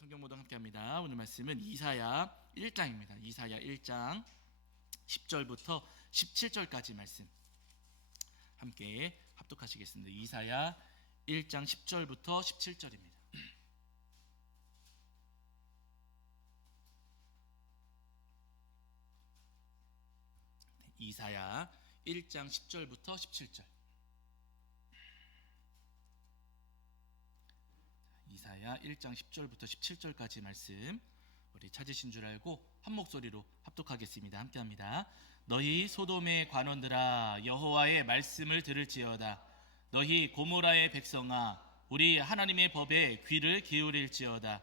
성경 모두 함께합니다. 오늘 말씀은 이사야 1장입니다. 이사야 1장 10절부터 17절까지 말씀 함께 합독하시겠습니다. 이사야 1장 10절부터 17절입니다. 이사야 1장 10절부터 17절. 이사야 1장 10절부터 17절까지 말씀 우리 찾으신 줄 알고 한 목소리로 합독하겠습니다. 함께합니다. 너희 소돔의 관원들아 여호와의 말씀을 들을지어다. 너희 고모라의 백성아 우리 하나님의 법에 귀를 기울일지어다.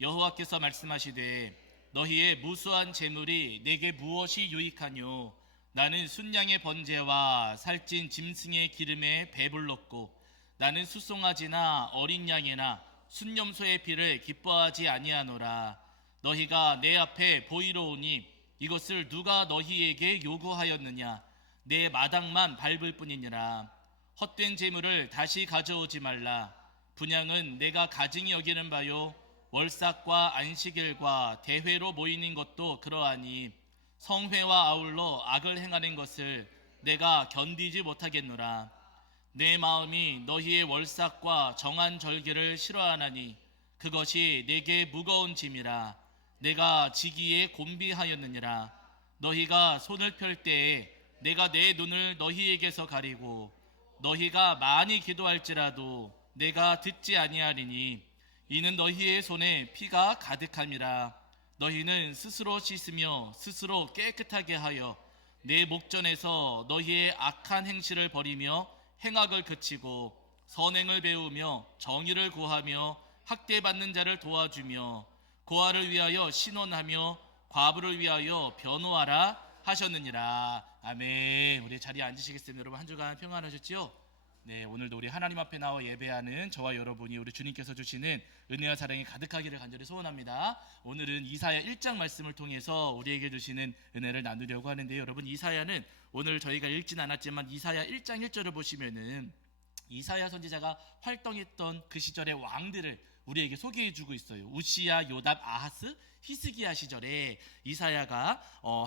여호와께서 말씀하시되 너희의 무수한 재물이 내게 무엇이 유익하뇨. 나는 순양의 번제와 살찐 짐승의 기름에 배불렀고 나는 수송아지나 어린 양이나 순염소의 피를 기뻐하지 아니하노라. 너희가 내 앞에 보이러 오니 이것을 누가 너희에게 요구하였느냐. 내 마당만 밟을 뿐이니라. 헛된 재물을 다시 가져오지 말라. 분향은 내가 가증히 여기는 바요 월삭과 안식일과 대회로 모이는 것도 그러하니 성회와 아울러 악을 행하는 것을 내가 견디지 못하겠노라. 내 마음이 너희의 월삭과 정한 절기를 싫어하나니 그것이 내게 무거운 짐이라. 내가 지기에 곤비하였느니라. 너희가 손을 펼 때에 내가 내 눈을 너희에게서 가리고 너희가 많이 기도할지라도 내가 듣지 아니하리니 이는 너희의 손에 피가 가득함이라. 너희는 스스로 씻으며 스스로 깨끗하게 하여 내 목전에서 너희의 악한 행실을 버리며 행악을 그치고 선행을 배우며 정의를 구하며 학대받는 자를 도와주며 고아를 위하여 신원하며 과부를 위하여 변호하라 하셨느니라. 아멘. 우리 자리에 앉으시겠습니다. 여러분 한 주간 평안하셨지요? 네, 오늘도 우리 하나님 앞에 나와 예배하는 저와 여러분이 우리 주님께서 주시는 은혜와 사랑이 가득하기를 간절히 소원합니다. 오늘은 이사야 1장 말씀을 통해서 우리에게 주시는 은혜를 나누려고 하는데요. 여러분 이사야는 오늘 저희가 읽진 않았지만 이사야 1장 1절을 보시면은 이사야 선지자가 활동했던 그 시절의 왕들을 우리에게 소개해주고 있어요. 우시야, 요담, 아하스, 히스기야 시절에 이사야가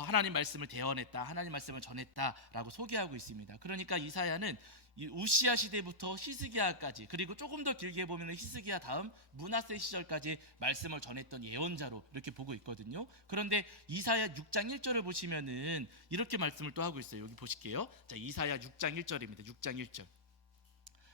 하나님 말씀을 대언했다, 하나님 말씀을 전했다라고 소개하고 있습니다. 그러니까 이사야는 우시야 시대부터 히스기야까지, 그리고 조금 더 길게 보면 히스기야 다음 므낫세 시절까지 말씀을 전했던 예언자로 이렇게 보고 있거든요. 그런데 이사야 6장 1절을 보시면은 이렇게 말씀을 또 하고 있어요. 여기 보실게요. 자, 이사야 6장 1절입니다. 6장 1절.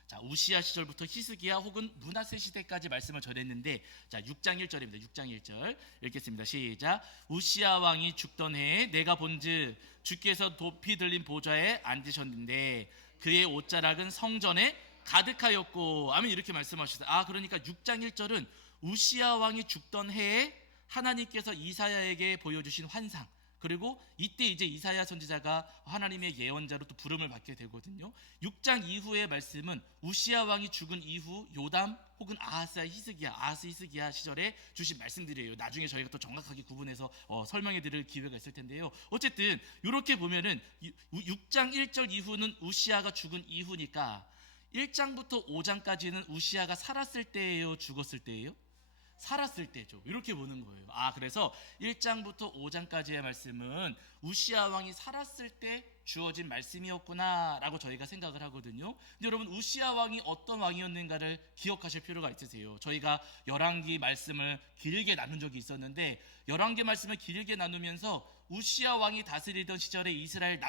자, 우시야 시절부터 히스기야 혹은 므낫세 시대까지 말씀을 전했는데, 자, 6장 1절입니다. 6장 1절 읽겠습니다. 시작. 우시야 왕이 죽던 해에 내가 본즉 주께서 높이 들린 보좌에 앉으셨는데 그의 옷자락은 성전에 가득하였고. 아멘. 이렇게 말씀하셨어요. 그러니까 6장 1절은 우시야 왕이 죽던 해에 하나님께서 이사야에게 보여주신 환상, 그리고 이때 이제 이사야 선지자가 하나님의 예언자로 또 부름을 받게 되거든요. 6장 이후의 말씀은 우시야 왕이 죽은 이후 요담 혹은 아하스 히스기야 시절에 주신 말씀들이에요. 나중에 저희가 또 정확하게 구분해서 설명해 드릴 기회가 있을 텐데요. 어쨌든 이렇게 보면은 6장 1절 이후는 우시야가 죽은 이후니까 1장부터 5장까지는 우시야가 살았을 때예요, 죽었을 때예요? 살았을 때죠. 이렇게 보는 거예요. 그래서 1장부터 5장까지의 말씀은 우시야 왕이 살았을 때 주어진 말씀이었구나 라고 저희가 생각을 하거든요. 근데 여러분 우시야 왕이 어떤 왕이었는가를 기억하실 필요가 있으세요. 저희가 열왕기 말씀을 길게 나눈 적이 있었는데, 열왕기 말씀을 길게 나누면서 우시야 왕이 다스리던 시절에 이스라엘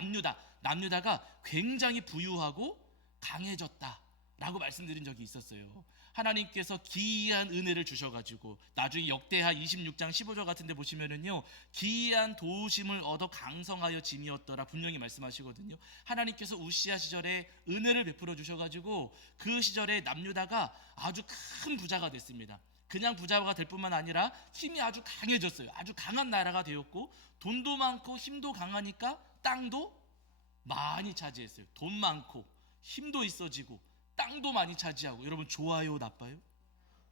남유다가 굉장히 부유하고 강해졌다 라고 말씀드린 적이 있었어요. 하나님께서 기이한 은혜를 주셔가지고 나중에 역대하 26장 15절 같은 데 보시면은요, 기이한 도우심을 얻어 강성하여 짐이었더라 분명히 말씀하시거든요. 하나님께서 우시야 시절에 은혜를 베풀어 주셔가지고 그 시절에 남유다가 아주 큰 부자가 됐습니다. 그냥 부자가 될 뿐만 아니라 힘이 아주 강해졌어요. 아주 강한 나라가 되었고, 돈도 많고 힘도 강하니까 땅도 많이 차지했어요. 돈 많고 힘도 있어지고 땅도 많이 차지하고. 여러분 좋아요, 나빠요?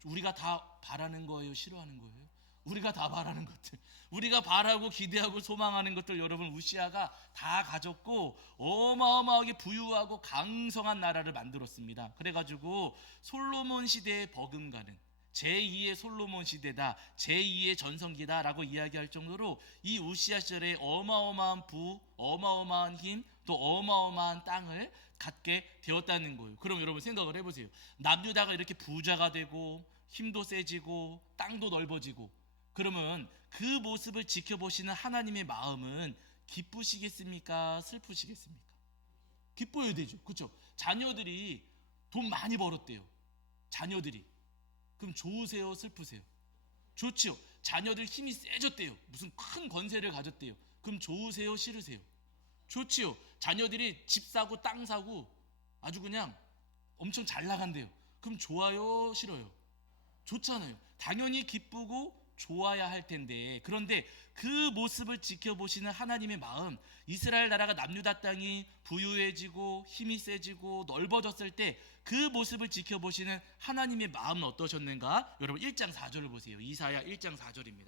우리가 다 바라는 거예요, 싫어하는 거예요? 우리가 다 바라는 것들, 우리가 바라고 기대하고 소망하는 것들 여러분 우시야가 다 가졌고 어마어마하게 부유하고 강성한 나라를 만들었습니다. 그래가지고 솔로몬 시대에 버금가는 제2의 솔로몬 시대다, 제2의 전성기다라고 이야기할 정도로 이 우시아 시절에 어마어마한 부, 어마어마한 힘, 또 어마어마한 땅을 갖게 되었다는 거예요. 그럼 여러분 생각을 해보세요. 남유다가 이렇게 부자가 되고 힘도 세지고 땅도 넓어지고, 그러면 그 모습을 지켜보시는 하나님의 마음은 기쁘시겠습니까? 슬프시겠습니까? 기뻐야 되죠. 그렇죠? 자녀들이 돈 많이 벌었대요. 자녀들이. 그럼 좋으세요? 슬프세요? 좋지요. 자녀들 힘이 세졌대요. 무슨 큰 권세를 가졌대요. 그럼 좋으세요? 싫으세요? 좋지요. 자녀들이 집 사고 땅 사고 아주 그냥 엄청 잘 나간대요. 그럼 좋아요? 싫어요? 좋잖아요. 당연히 기쁘고 좋아야 할 텐데, 그런데 그 모습을 지켜보시는 하나님의 마음, 이스라엘 나라가 남유다 땅이 부유해지고 힘이 세지고 넓어졌을 때 그 모습을 지켜보시는 하나님의 마음은 어떠셨는가? 여러분 1장 4절을 보세요. 이사야 1장 4절입니다.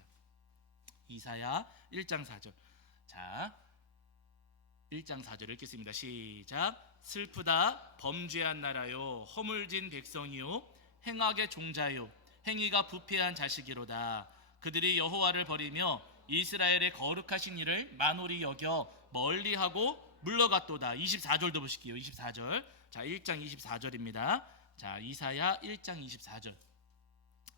이사야 1장 4절. 자, 1장 4절 읽겠습니다. 시작. 슬프다 범죄한 나라요, 허물진 백성이요, 행악의 종자요, 행위가 부패한 자식이로다. 그들이 여호와를 버리며 이스라엘의 거룩하신 일을 만홀히 여겨 멀리하고 물러갔도다. 24절도 보실게요. 24절. 자, 1장 24절입니다. 자, 이사야 1장 24절.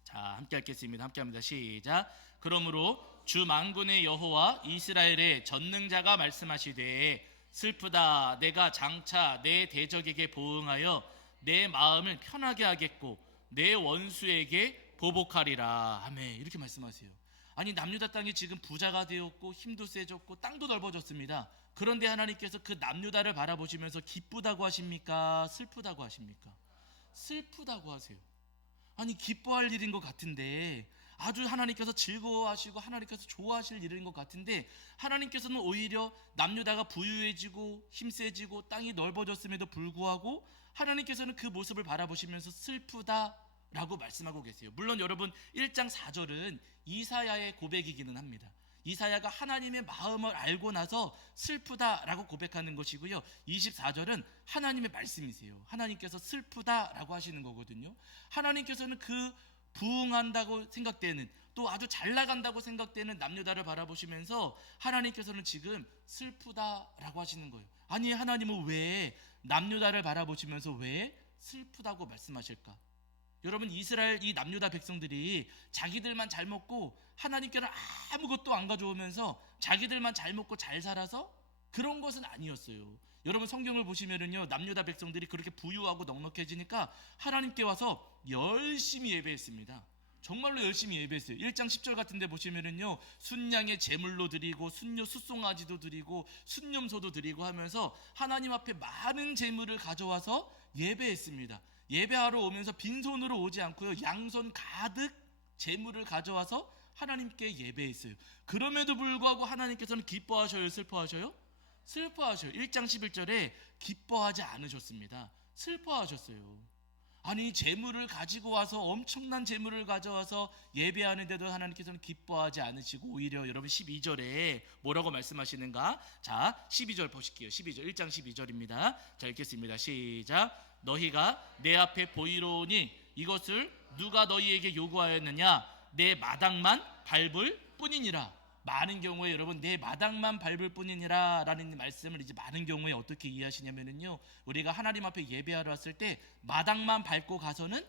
자, 함께 읽겠습니다. 함께 합니다. 시작. 그러므로 주 만군의 여호와 이스라엘의 전능자가 말씀하시되, 슬프다, 내가 장차 내 대적에게 보응하여 내 마음을 편하게 하겠고 내 원수에게 보복하리라. 아멘. 이렇게 말씀하세요. 아니, 남유다 땅이 지금 부자가 되었고 힘도 세졌고 땅도 넓어졌습니다. 그런데 하나님께서 그 남유다를 바라보시면서 기쁘다고 하십니까? 슬프다고 하십니까? 슬프다고 하세요. 아니, 기뻐할 일인 것 같은데, 아주 하나님께서 즐거워하시고 하나님께서 좋아하실 일인 것 같은데, 하나님께서는 오히려 남유다가 부유해지고 힘세지고 땅이 넓어졌음에도 불구하고 하나님께서는 그 모습을 바라보시면서 슬프다라고 말씀하고 계세요. 물론 여러분 1장 4절은 이사야의 고백이기는 합니다. 이사야가 하나님의 마음을 알고 나서 슬프다라고 고백하는 것이고요, 24절은 하나님의 말씀이세요. 하나님께서 슬프다라고 하시는 거거든요. 하나님께서는 그 부흥한다고 생각되는, 또 아주 잘 나간다고 생각되는 남유다를 바라보시면서 하나님께서는 지금 슬프다라고 하시는 거예요. 아니, 하나님은 왜 남유다를 바라보시면서 왜 슬프다고 말씀하실까? 여러분, 이스라엘 이 남유다 백성들이 자기들만 잘 먹고 하나님께는 아무것도 안 가져오면서 자기들만 잘 먹고 잘 살아서 그런 것은 아니었어요. 여러분, 성경을 보시면은요, 남유다 백성들이 그렇게 부유하고 넉넉해지니까 하나님께 와서 열심히 예배했습니다. 정말로 열심히 예배했어요. 1장 10절 같은 데 보시면은요, 순양의 제물로 드리고 순녀 숫송아지도 드리고 순념소도 드리고 하면서 하나님 앞에 많은 제물을 가져와서 예배했습니다. 예배하러 오면서 빈손으로 오지 않고요, 양손 가득 제물을 가져와서 하나님께 예배했어요. 그럼에도 불구하고 하나님께서는 기뻐하셔요, 슬퍼하셔요? 슬퍼하셔요. 1장 11절에 기뻐하지 않으셨습니다. 슬퍼하셨어요. 아니, 재물을 가지고 와서, 엄청난 재물을 가져와서 예배하는데도 하나님께서는 기뻐하지 않으시고 오히려 여러분 12절에 뭐라고 말씀하시는가? 자, 12절 보실게요. 12절, 1장 12절입니다. 자, 읽겠습니다. 시작. 너희가 내 앞에 보이로니 이것을 누가 너희에게 요구하였느냐? 내 마당만 밟을 뿐이니라. 많은 경우에 여러분, 내 마당만 밟을 뿐이니라 라는 말씀을 이제 많은 경우에 어떻게 이해하시냐면요, 우리가 하나님 앞에 예배하러 왔을 때 마당만 밟고 가서는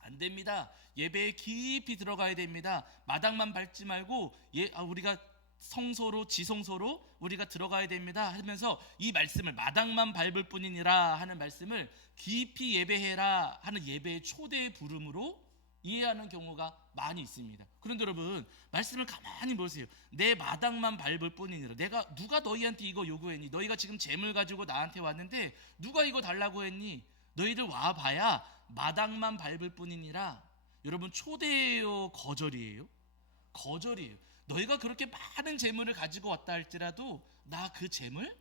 안 됩니다. 예배에 깊이 들어가야 됩니다. 마당만 밟지 말고 우리가 성소로, 지성소로 우리가 들어가야 됩니다 하면서 이 말씀을, 마당만 밟을 뿐이니라 하는 말씀을 깊이 예배해라 하는 예배의 초대의 부름으로 이해하는 경우가 많이 있습니다. 그런데 여러분, 말씀을 가만히 보세요. 내 마당만 밟을 뿐이니라. 누가 너희한테 이거 요구했니? 너희가 지금 재물 가지고 나한테 왔는데 누가 이거 달라고 했니? 너희들 와봐야 마당만 밟을 뿐이니라. 여러분, 초대예요, 거절이에요? 거절이에요. 너희가 그렇게 많은 재물을 가지고 왔다 할지라도 나 그 재물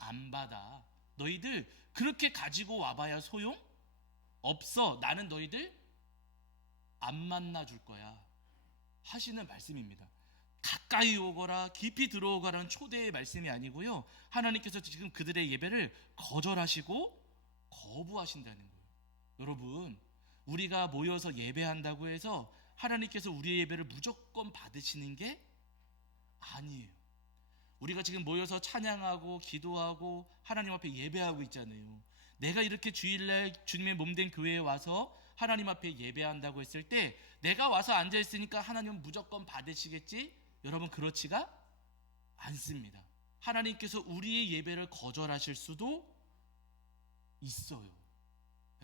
안 받아. 너희들 그렇게 가지고 와봐야 소용 없어. 나는 너희들 안 만나줄 거야 하시는 말씀입니다. 가까이 오거라, 깊이 들어오거라는 초대의 말씀이 아니고요, 하나님께서 지금 그들의 예배를 거절하시고 거부하신다는 거예요. 여러분, 우리가 모여서 예배한다고 해서 하나님께서 우리의 예배를 무조건 받으시는 게 아니에요. 우리가 지금 모여서 찬양하고 기도하고 하나님 앞에 예배하고 있잖아요. 내가 이렇게 주일날 주님의 몸된 교회에 와서 하나님 앞에 예배한다고 했을 때 내가 와서 앉아있으니까 하나님은 무조건 받으시겠지? 여러분, 그렇지가 않습니다. 하나님께서 우리의 예배를 거절하실 수도 있어요.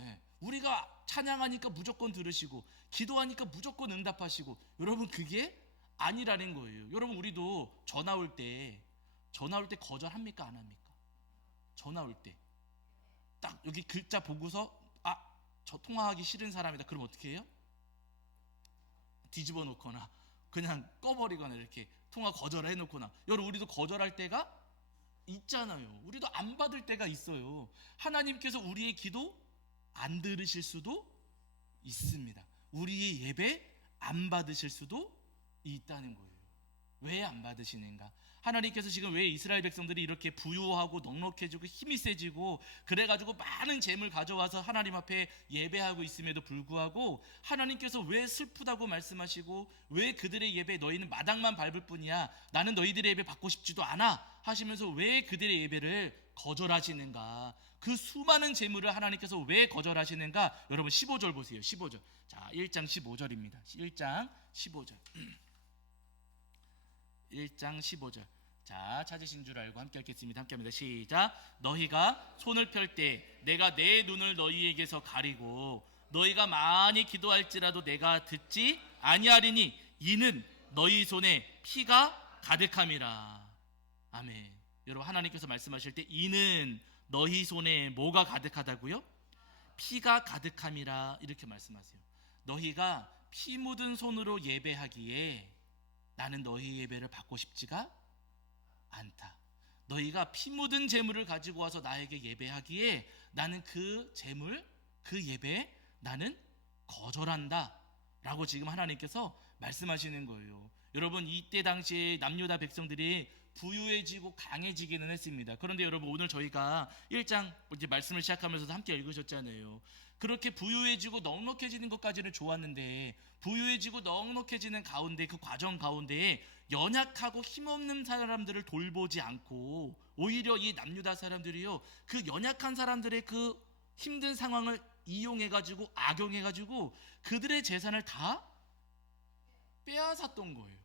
예, 우리가 찬양하니까 무조건 들으시고 기도하니까 무조건 응답하시고, 여러분 그게 아니라는 거예요. 여러분, 우리도 전화 올 때 거절합니까? 안 합니까? 전화 올 때 딱 여기 글자 보고서 저 통화하기 싫은 사람이다. 그럼 어떻게 해요? 뒤집어 놓거나 그냥 꺼버리거나 이렇게 통화 거절해 놓거나. 여러분, 우리도 거절할 때가 있잖아요. 우리도 안 받을 때가 있어요. 하나님께서 우리의 기도 안 들으실 수도 있습니다. 우리의 예배 안 받으실 수도 있다는 거예요. 왜 안 받으시는가? 하나님께서 지금 왜 이스라엘 백성들이 이렇게 부유하고 넉넉해지고 힘이 세지고 그래가지고 많은 재물 가져와서 하나님 앞에 예배하고 있음에도 불구하고 하나님께서 왜 슬프다고 말씀하시고 왜 그들의 예배 너희는 마당만 밟을 뿐이야, 나는 너희들의 예배 받고 싶지도 않아 하시면서 왜 그들의 예배를 거절하시는가? 그 수많은 재물을 하나님께서 왜 거절하시는가? 여러분 15절 보세요. 15절. 자, 1장 15절입니다. 1장 15절. 1장 15절. 자, 찾으신 줄 알고 함께 읽겠습니다. 함께 합니다. 시작. 너희가 손을 펼 때 내가 내 눈을 너희에게서 가리고 너희가 많이 기도할지라도 내가 듣지 아니하리니 이는 너희 손에 피가 가득함이라. 아멘. 여러분, 하나님께서 말씀하실 때 이는 너희 손에 뭐가 가득하다고요? 피가 가득함이라 이렇게 말씀하세요. 너희가 피 묻은 손으로 예배하기에 나는 너희 예배를 받고 싶지가 않다. 너희가 피 묻은 재물을 가지고 와서 나에게 예배하기에 나는 그 재물, 그 예배 나는 거절한다 라고 지금 하나님께서 말씀하시는 거예요. 여러분, 이때 당시에 남유다 백성들이 부유해지고 강해지기는 했습니다. 그런데 여러분, 오늘 저희가 1장 이제 말씀을 시작하면서도 함께 읽으셨잖아요. 그렇게 부유해지고 넉넉해지는 것까지는 좋았는데 부유해지고 넉넉해지는 가운데, 그 과정 가운데에 연약하고 힘없는 사람들을 돌보지 않고 오히려 이 남유다 사람들이요, 그 연약한 사람들의 그 힘든 상황을 이용해가지고 악용해가지고 그들의 재산을 다 빼앗았던 거예요.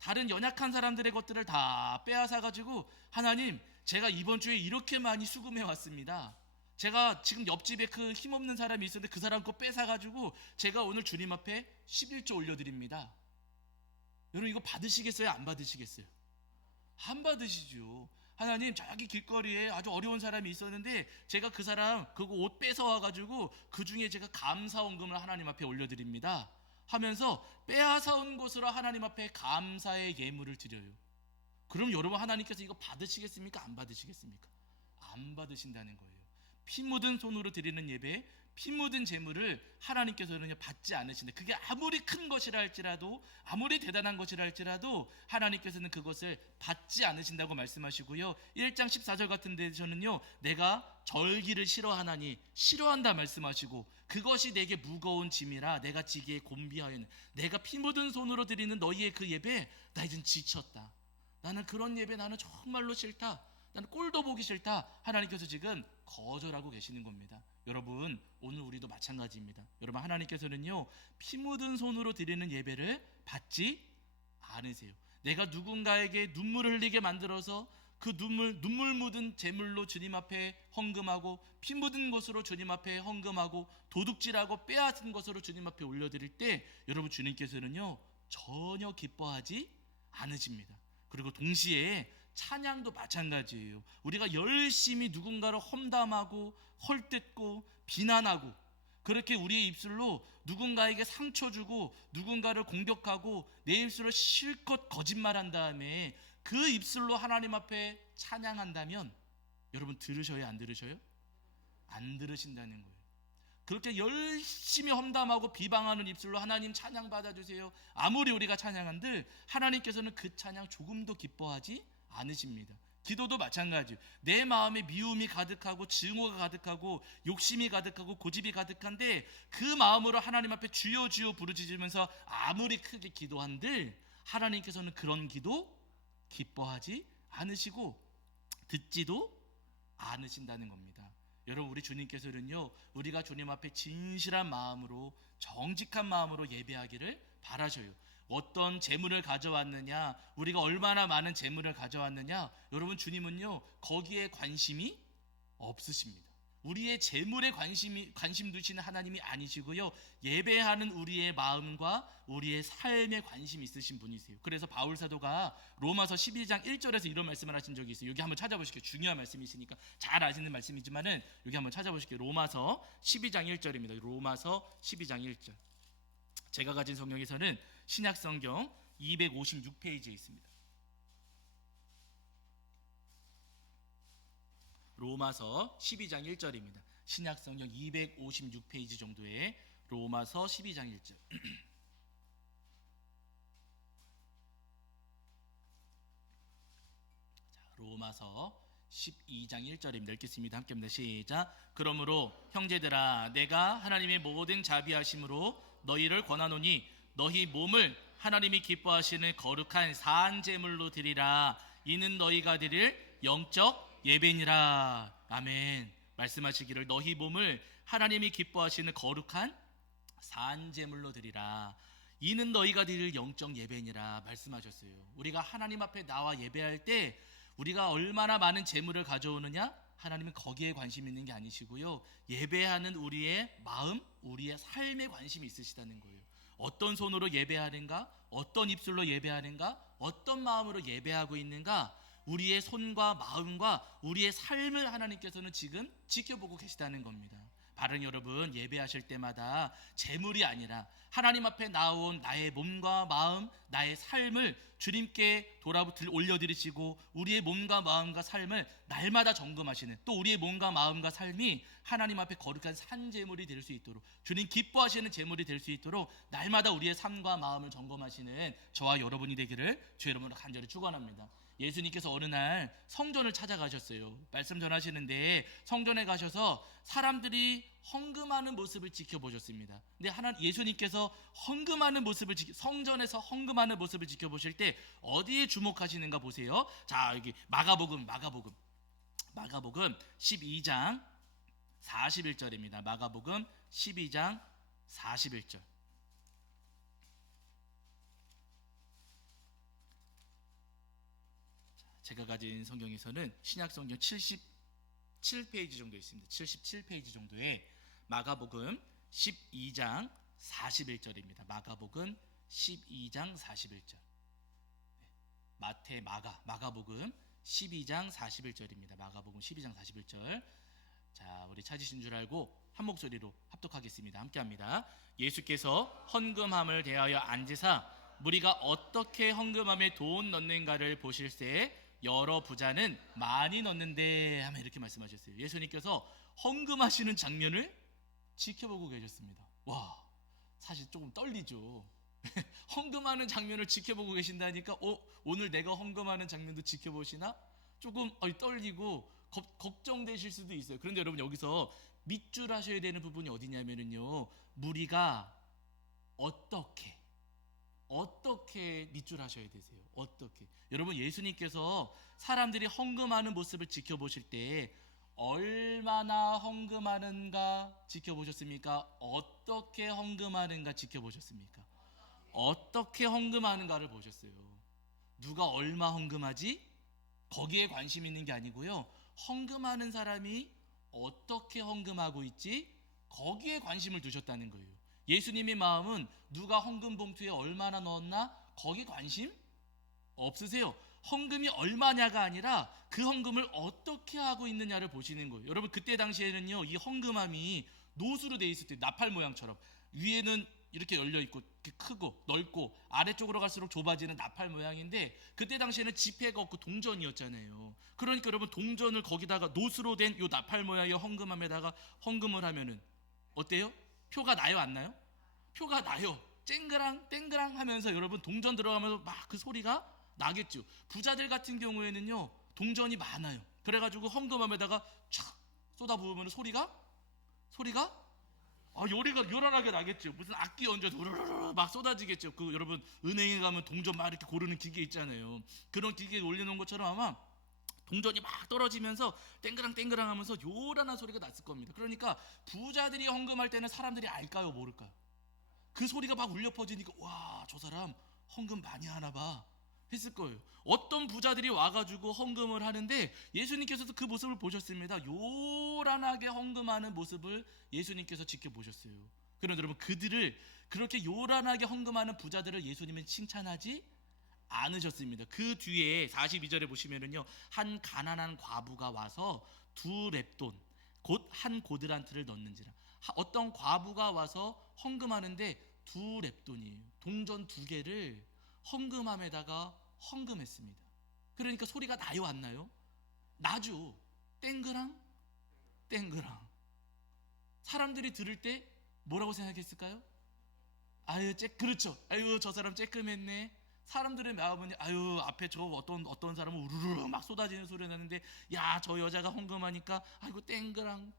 다른 연약한 사람들의 것들을 다 빼앗아가지고 하나님, 제가 이번 주에 이렇게 많이 수금해 왔습니다. 제가 지금 옆집에 그 힘없는 사람이 있었는데 그 사람 거 뺏어가지고 제가 오늘 주님 앞에 11조 올려드립니다. 여러분, 이거 받으시겠어요? 안 받으시겠어요? 안 받으시죠. 하나님, 저기 길거리에 아주 어려운 사람이 있었는데 제가 그 사람 그거 옷 뺏어와가지고 그 중에 제가 감사원금을 하나님 앞에 올려드립니다 하면서 빼앗아온 것으로 하나님 앞에 감사의 예물을 드려요. 그럼 여러분, 하나님께서 이거 받으시겠습니까? 안 받으시겠습니까? 안 받으신다는 거예요. 피 묻은 손으로 드리는 예배, 피 묻은 제물을 하나님께서는 받지 않으신다. 그게 아무리 큰 것이라 할지라도, 아무리 대단한 것이라 할지라도 하나님께서는 그것을 받지 않으신다고 말씀하시고요. 1장 14절 같은 데서는요, 내가 절기를 싫어하나니 싫어한다 말씀하시고 그것이 내게 무거운 짐이라 내가 지기에 곤비하였네. 내가 피 묻은 손으로 드리는 너희의 그 예배 나 이젠 지쳤다. 나는 그런 예배 나는 정말로 싫다. 나는 꼴도 보기 싫다. 하나님께서 지금 거절하고 계시는 겁니다. 여러분, 오늘 우리도 마찬가지입니다. 여러분, 하나님께서는요, 피 묻은 손으로 드리는 예배를 받지 않으세요. 내가 누군가에게 눈물을 흘리게 만들어서 그 눈물 묻은 제물로 주님 앞에 헌금하고 피 묻은 것으로 주님 앞에 헌금하고 도둑질하고 빼앗은 것으로 주님 앞에 올려드릴 때 여러분, 주님께서는요 전혀 기뻐하지 않으십니다. 그리고 동시에 찬양도 마찬가지예요. 우리가 열심히 누군가를 험담하고 헐뜯고 비난하고 그렇게 우리의 입술로 누군가에게 상처 주고 누군가를 공격하고 내 입술로 실컷 거짓말한 다음에 그 입술로 하나님 앞에 찬양한다면 여러분, 들으셔요? 안 들으셔요? 안 들으신다는 거예요. 그렇게 열심히 험담하고 비방하는 입술로 하나님 찬양 받아주세요, 아무리 우리가 찬양한들 하나님께서는 그 찬양 조금도 기뻐하지 않으십니다. 기도도 마찬가지예요. 내 마음에 미움이 가득하고 증오가 가득하고 욕심이 가득하고 고집이 가득한데 그 마음으로 하나님 앞에 주여 주여 부르짖으면서 아무리 크게 기도한들 하나님께서는 그런 기도 기뻐하지 않으시고 듣지도 않으신다는 겁니다. 여러분, 우리 주님께서는요, 우리가 주님 앞에 진실한 마음으로 정직한 마음으로 예배하기를 바라셔요. 어떤 재물을 가져왔느냐, 우리가 얼마나 많은 재물을 가져왔느냐, 여러분, 주님은요 거기에 관심이 없으십니다. 우리의 재물에 관심 두시는 하나님이 아니시고요, 예배하는 우리의 마음과 우리의 삶에 관심 있으신 분이세요. 그래서 바울 사도가 로마서 12장 1절에서 이런 말씀을 하신 적이 있어요. 여기 한번 찾아보실게요. 중요한 말씀이시니까 잘 아시는 말씀이지만은 여기 한번 찾아보실게요. 로마서 12장 1절입니다. 로마서 12장 1절. 제가 가진 성경에서는 신약 성경 256페이지에 있습니다. 로마서 12장 1절입니다. 신약 성경 256페이지 정도의 로마서 12장 1절. 로마서 12장 1절입니다. 읽겠습니다. 함께합니다. 시작. 그러므로 형제들아, 내가 하나님의 모든 자비하심으로 너희를 권하노니 너희 몸을 하나님이 기뻐하시는 거룩한 산 제물로 드리라. 이는 너희가 드릴 영적 예배니라. 아멘. 말씀하시기를 너희 몸을 하나님이 기뻐하시는 거룩한 산 제물로 드리라. 이는 너희가 드릴 영적 예배니라 말씀하셨어요. 우리가 하나님 앞에 나와 예배할 때 우리가 얼마나 많은 재물을 가져오느냐, 하나님은 거기에 관심 있는 게 아니시고요, 예배하는 우리의 마음, 우리의 삶에 관심이 있으시다는 거예요. 어떤 손으로 예배하는가, 어떤 입술로 예배하는가, 어떤 마음으로 예배하고 있는가, 우리의 손과 마음과 우리의 삶을 하나님께서는 지금 지켜보고 계시다는 겁니다. 바른 여러분, 예배하실 때마다 재물이 아니라 하나님 앞에 나온 나의 몸과 마음, 나의 삶을 주님께 올려드리시고 우리의 몸과 마음과 삶을 날마다 점검하시는, 또 우리의 몸과 마음과 삶이 하나님 앞에 거룩한 산재물이 될 수 있도록, 주님 기뻐하시는 재물이 될 수 있도록 날마다 우리의 삶과 마음을 점검하시는 저와 여러분이 되기를 주의 이름으로 간절히 축원합니다. 예수님께서 어느 날 성전을 찾아가셨어요. 말씀 전하시는데 성전에 가셔서 사람들이 헌금하는 모습을 지켜보셨습니다. 근데 예수님께서 성전에서 헌금하는 모습을 지켜보실 때 어디에 주목하시는가 보세요. 자, 여기 마가복음 12장 41절입니다. 마가복음 12장 41절. 제가 가진 성경에서는 신약 성경 77페이지 정도 있습니다. 77페이지 정도에 마가복음 12장 41절입니다. 마가복음 12장 41절. 마가복음 12장 41절입니다. 마가복음 12장 41절. 자, 우리 찾으신 줄 알고 한 목소리로 합독하겠습니다. 함께합니다. 예수께서 헌금함을 대하여 앉으사 무리가 어떻게 헌금함에 돈 넣는가를 보실새 여러 부자는 많이 넣는데 하면 이렇게 말씀하셨어요. 예수님께서 헌금하시는 장면을 지켜보고 계셨습니다. 와, 사실 조금 떨리죠. 헌금하는 장면을 지켜보고 계신다니까 오늘 내가 헌금하는 장면도 지켜보시나? 조금 떨리고 걱정되실 수도 있어요. 그런데 여러분, 여기서 밑줄 하셔야 되는 부분이 어디냐면요, 무리가 어떻게 밑줄 하셔야 되세요. 어떻게? 여러분, 예수님께서 사람들이 헌금하는 모습을 지켜보실 때 얼마나 헌금하는가 지켜보셨습니까? 어떻게 헌금하는가 지켜보셨습니까? 어떻게 헌금하는가를 보셨어요. 누가 얼마 헌금하지? 거기에 관심 있는 게 아니고요, 헌금하는 사람이 어떻게 헌금하고 있지? 거기에 관심을 두셨다는 거예요. 예수님의 마음은 누가 헌금 봉투에 얼마나 넣었나? 거기 관심 없으세요. 헌금이 얼마냐가 아니라 그 헌금을 어떻게 하고 있느냐를 보시는 거예요. 여러분, 그때 당시에는요, 이 헌금함이 노수로 돼 있을 때 나팔 모양처럼 위에는 이렇게 열려 있고 크고 넓고 아래쪽으로 갈수록 좁아지는 나팔 모양인데, 그때 당시에는 지폐가 없고 동전이었잖아요. 그러니까 여러분, 동전을 거기다가 노수로 된 이 나팔 모양의 헌금함에다가 헌금을 하면은 어때요? 표가 나요, 안 나요? 표가 나요. 쨍그랑 땡그랑 하면서 여러분 동전 들어가면서 막 그 소리가 나겠죠. 부자들 같은 경우에는요, 동전이 많아요. 그래가지고 헌금함에다가 촥 쏟아부으면 소리가 요란하게 나겠죠. 무슨 악기 얹어서 우르르르 막 쏟아지겠죠. 그 여러분 은행에 가면 동전 막 이렇게 고르는 기계 있잖아요. 그런 기계에 올려놓은 것처럼 아마 동전이 막 떨어지면서 땡그랑 하면서 요란한 소리가 났을 겁니다. 그러니까 부자들이 헌금할 때는 사람들이 알까요, 모를까요? 그 소리가 막 울려 퍼지니까 와, 저 사람 헌금 많이 하나 봐 했을 거예요. 어떤 부자들이 와가지고 헌금을 하는데 예수님께서도 그 모습을 보셨습니다. 요란하게 헌금하는 모습을 예수님께서 지켜보셨어요. 그런데 여러분, 그들을 그렇게 요란하게 헌금하는 부자들을 예수님은 칭찬하지 않으셨습니다. 그 뒤에 42절에 보시면은요, 한 가난한 과부가 와서 2렙돈 곧 한 고드란트를 넣는지라. 어떤 과부가 와서 헌금하는데 2렙돈이에요. 동전 2개를 헌금함에다가 헌금했습니다. 그러니까 소리가 나요, 안 나요? 나죠. 땡그랑. 사람들이 들을 때 뭐라고 생각했을까요? 그렇죠. 저 사람 쬐끔했네. 사람들의 마음은 앞에 저 어떤 사람은 우르르 막 쏟아지는 소리 나는데, 야, 저 여자가 헌금하니까 아이고 땡그랑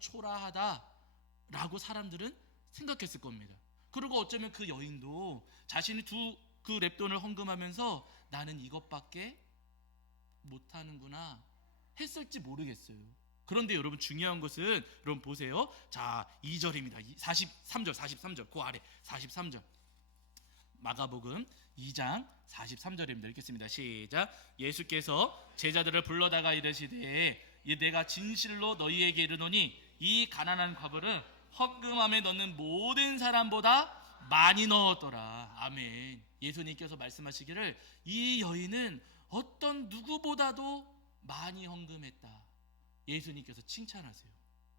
초라하다라고 사람들은 생각했을 겁니다. 그리고 어쩌면 그 여인도 자신이 그 렙돈을 헌금하면서 나는 이것밖에 못하는구나 했을지 모르겠어요. 그런데 여러분, 중요한 것은 여러분 보세요. 자, 2절입니다. 43절 그 아래 43절 마가복음 2장 43절입니다. 읽겠습니다. 시작. 예수께서 제자들을 불러다가 이르시되 내가 진실로 너희에게 이르노니 이 가난한 과부는 헌금함에 넣는 모든 사람보다 많이 넣었더라. 아멘. 예수님께서 말씀하시기를 이 여인은 어떤 누구보다도 많이 헌금했다. 예수님께서 칭찬하세요.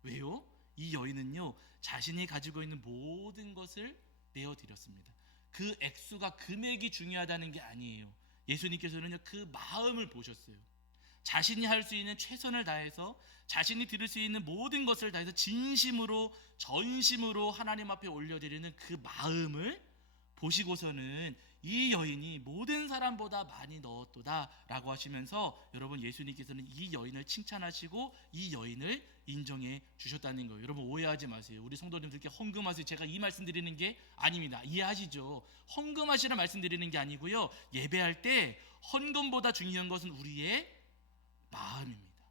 왜요? 이 여인은요, 자신이 가지고 있는 모든 것을 내어드렸습니다. 그 액수가, 금액이 중요하다는 게 아니에요. 예수님께서는요, 그 마음을 보셨어요. 자신이 할 수 있는 최선을 다해서, 자신이 드릴 수 있는 모든 것을 다해서 진심으로, 전심으로 하나님 앞에 올려드리는 그 마음을 보시고서는 이 여인이 모든 사람보다 많이 넣었도다 라고 하시면서, 여러분, 예수님께서는 이 여인을 칭찬하시고 이 여인을 인정해 주셨다는 거예요. 여러분, 오해하지 마세요. 우리 성도님들께 헌금하세요, 제가 이 말씀 드리는 게 아닙니다. 이해하시죠? 헌금하시라 말씀드리는 게 아니고요, 예배할 때 헌금보다 중요한 것은 우리의 마음입니다.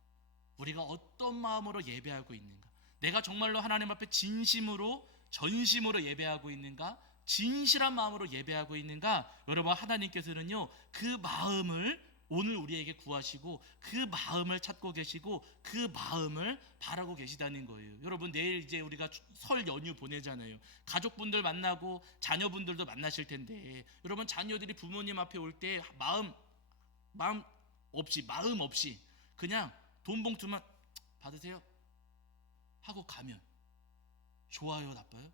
우리가 어떤 마음으로 예배하고 있는가, 내가 정말로 하나님 앞에 진심으로, 전심으로 예배하고 있는가, 진실한 마음으로 예배하고 있는가. 여러분, 하나님께서는요, 그 마음을 오늘 우리에게 구하시고 그 마음을 찾고 계시고 그 마음을 바라고 계시다는 거예요. 여러분, 내일 이제 우리가 설 연휴 보내잖아요. 가족분들 만나고 자녀분들도 만나실 텐데, 여러분, 자녀들이 부모님 앞에 올 때 마음 없이 그냥 돈 봉투만 받으세요 하고 가면 좋아요, 나빠요?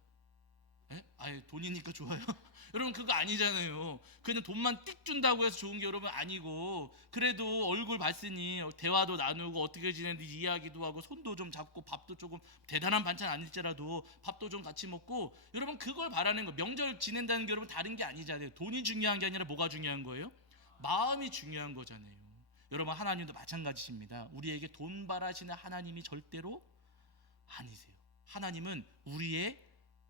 돈이니까 좋아요? 여러분, 그거 아니잖아요. 그냥 돈만 띡 준다고 해서 좋은 게 여러분 아니고, 그래도 얼굴 봤으니 대화도 나누고 어떻게 지내는지 이야기도 하고 손도 좀 잡고 밥도 조금, 대단한 반찬 아닐지라도 밥도 좀 같이 먹고, 여러분 그걸 바라는 거. 명절 지낸다는 게 여러분 다른 게 아니잖아요. 돈이 중요한 게 아니라 뭐가 중요한 거예요? 마음이 중요한 거잖아요. 여러분, 하나님도 마찬가지십니다. 우리에게 돈 바라시는 하나님이 절대로 아니세요. 하나님은 우리의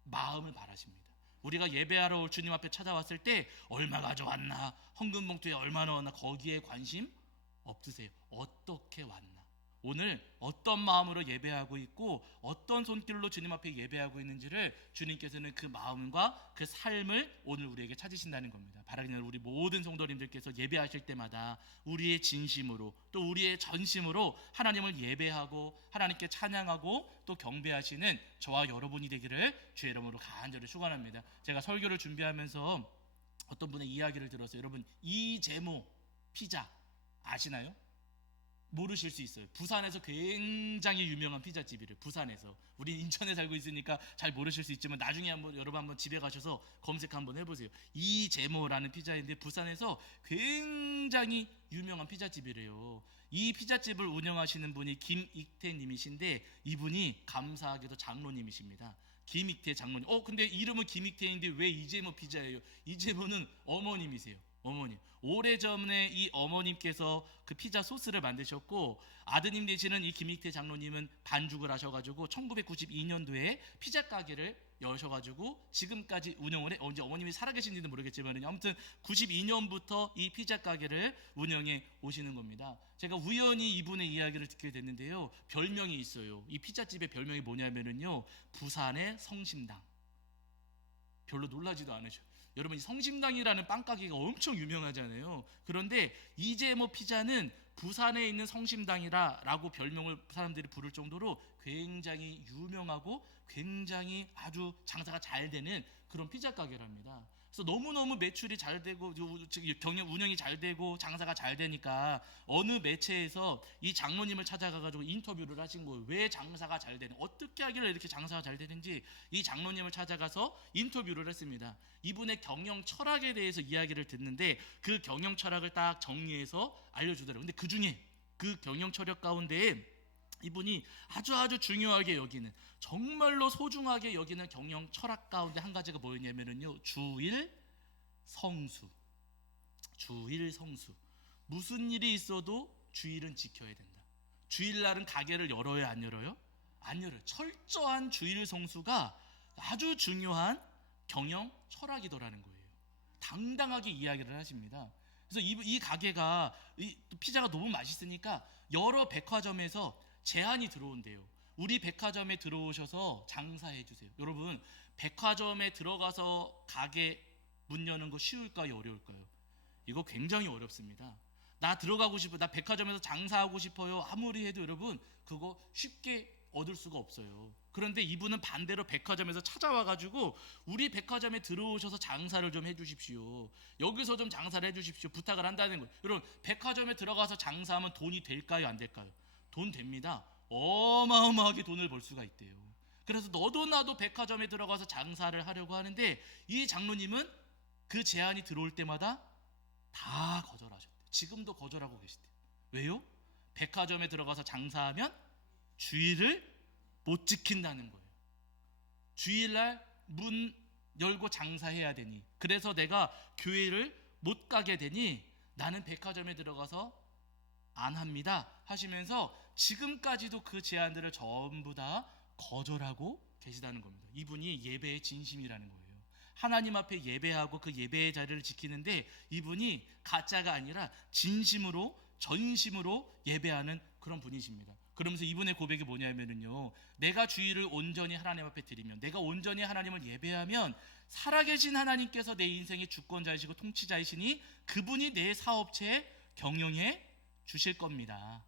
마음을 바라십니다. 우리가 예배하러 올 주님 앞에 찾아왔을 때 얼마 가져왔나, 헌금 봉투에 얼마 넣었나, 거기에 관심 없으세요. 어떻게 왔나, 오늘 어떤 마음으로 예배하고 있고 어떤 손길로 주님 앞에 예배하고 있는지를 주님께서는 그 마음과 그 삶을 오늘 우리에게 찾으신다는 겁니다. 바라기는 우리 모든 성도님들께서 예배하실 때마다 우리의 진심으로, 또 우리의 전심으로 하나님을 예배하고 하나님께 찬양하고 또 경배하시는 저와 여러분이 되기를 주의 이름으로 간절히 축원합니다. 제가 설교를 준비하면서 어떤 분의 이야기를 들었어요. 여러분, 이재모 피자 아시나요? 모르실 수 있어요. 부산에서 굉장히 유명한 피자집이래요. 부산에서. 우리 인천에 살고 있으니까 잘 모르실 수 있지만 나중에 여러분 한번 집에 가셔서 검색 한번 해보세요. 이재모라는 피자인데 부산에서 굉장히 유명한 피자집이래요. 이 피자집을 운영하시는 분이 김익태 님이신데, 이분이 감사하게도 장로님이십니다. 김익태 장로님. 근데 이름은 김익태인데 왜 이재모 피자예요? 이재모는 어머님이세요. 어머님. 오래전에 이 어머님께서 그 피자 소스를 만드셨고 아드님 되시는 이 김익태 장로님은 반죽을 하셔가지고 1992년도에 피자 가게를 여셔가지고 지금까지 운영을 해. 이제 어머님이 살아계신지는 모르겠지만 아무튼 92년부터 이 피자 가게를 운영해 오시는 겁니다. 제가 우연히 이분의 이야기를 듣게 됐는데요. 별명이 있어요. 이 피자집의 별명이 뭐냐면은요, 부산의 성심당. 별로 놀라지도 않으셔. 여러분, 이 성심당이라는 빵가게가 엄청 유명하잖아요. 그런데 이재모 피자는 부산에 있는 성심당이라고 별명을 사람들이 부를 정도로 굉장히 유명하고 굉장히 아주 장사가 잘 되는 그런 피자 가게랍니다. 그래서 너무너무 매출이 잘 되고 경영 운영이 잘 되고 장사가 잘 되니까 어느 매체에서 이 장로님을 찾아가가지고 인터뷰를 하신 거예요. 왜 장사가 잘 되는, 어떻게 하길래 이렇게 장사가 잘 되는지 이 장로님을 찾아가서 인터뷰를 했습니다. 이분의 경영 철학에 대해서 이야기를 듣는데 그 경영 철학을 딱 정리해서 알려주더라고요. 근데 그 중에 그 경영 철학 가운데 이분이 아주 중요하게 여기는, 정말로 소중하게 여기는 경영 철학 가운데 한 가지가 뭐였냐면요, 주일 성수. 주일 성수. 무슨 일이 있어도 주일은 지켜야 된다. 주일날은 가게를 열어요, 안 열어요? 안 열어요. 철저한 주일 성수가 아주 중요한 경영 철학이더라는 거예요. 당당하게 이야기를 하십니다. 그래서 이 가게가 이 피자가 너무 맛있으니까 여러 백화점에서 제안이 들어온대요. 우리 백화점에 들어오셔서 장사해 주세요. 여러분, 백화점에 들어가서 가게 문 여는 거 쉬울까요, 어려울까요? 이거 굉장히 어렵습니다. 나 들어가고 싶어, 나 백화점에서 장사하고 싶어요, 아무리 해도 여러분 그거 쉽게 얻을 수가 없어요. 그런데 이분은 반대로 백화점에서 찾아와가지고 우리 백화점에 들어오셔서 장사를 좀 해주십시오, 여기서 좀 장사를 해주십시오 부탁을 한다는 거예요. 여러분, 백화점에 들어가서 장사하면 돈이 될까요, 안 될까요? 돈 됩니다. 어마어마하게 돈을 벌 수가 있대요. 그래서 너도 나도 백화점에 들어가서 장사를 하려고 하는데 이 장로님은 그 제안이 들어올 때마다 다 거절하셨대요. 지금도 거절하고 계시대요. 왜요? 백화점에 들어가서 장사하면 주일을 못 지킨다는 거예요. 주일날 문 열고 장사해야 되니, 그래서 내가 교회를 못 가게 되니 나는 백화점에 들어가서 안 합니다 하시면서 지금까지도 그 제안들을 전부 다 거절하고 계시다는 겁니다. 이분이 예배의 진심이라는 거예요. 하나님 앞에 예배하고 그 예배의 자리를 지키는데 이분이 가짜가 아니라 진심으로 전심으로 예배하는 그런 분이십니다. 그러면서 이분의 고백이 뭐냐면요, 내가 주일을 온전히 하나님 앞에 드리면, 내가 온전히 하나님을 예배하면 살아계신 하나님께서 내 인생의 주권자이시고 통치자이시니 그분이 내 사업체에 경영해 주실 겁니다.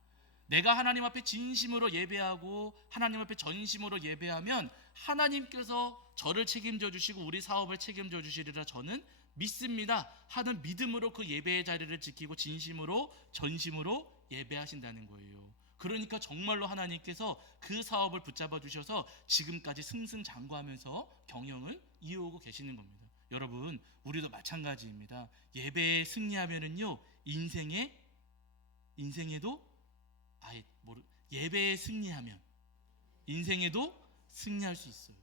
내가 하나님 앞에 진심으로 예배하고 하나님 앞에 전심으로 예배하면 하나님께서 저를 책임져 주시고 우리 사업을 책임져 주시리라 저는 믿습니다 하는 믿음으로 그 예배의 자리를 지키고 진심으로 전심으로 예배하신다는 거예요. 그러니까 정말로 하나님께서 그 사업을 붙잡아 주셔서 지금까지 승승장구하면서 경영을 이어오고 계시는 겁니다. 여러분, 우리도 마찬가지입니다. 예배에 승리하면은요, 인생에도 예배에 승리하면 인생에도 승리할 수 있어요.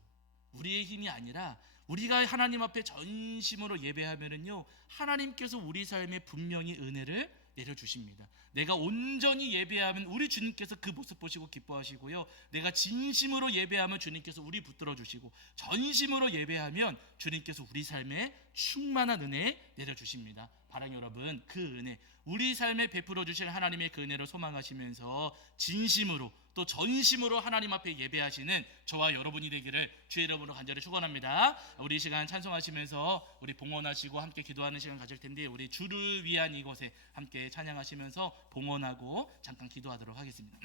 우리의 힘이 아니라 우리가 하나님 앞에 전심으로 예배하면은요, 하나님께서 우리 삶에 분명히 은혜를 내려주십니다. 내가 온전히 예배하면 우리 주님께서 그 모습 보시고 기뻐하시고요, 내가 진심으로 예배하면 주님께서 우리 붙들어 주시고, 전심으로 예배하면 주님께서 우리 삶에 충만한 은혜 내려주십니다. 바랑 여러분, 그 은혜, 우리 삶에 베풀어 주실 하나님의 그 은혜를 소망하시면서 진심으로 또 전심으로 하나님 앞에 예배하시는 저와 여러분이 되기를 주의 이름으로 간절히 축원합니다. 우리 이 시간 찬송하시면서 우리 봉헌하시고 함께 기도하는 시간 가질 텐데, 우리 주를 위한 이곳에 함께 찬양하시면서 봉헌하고 잠깐 기도하도록 하겠습니다.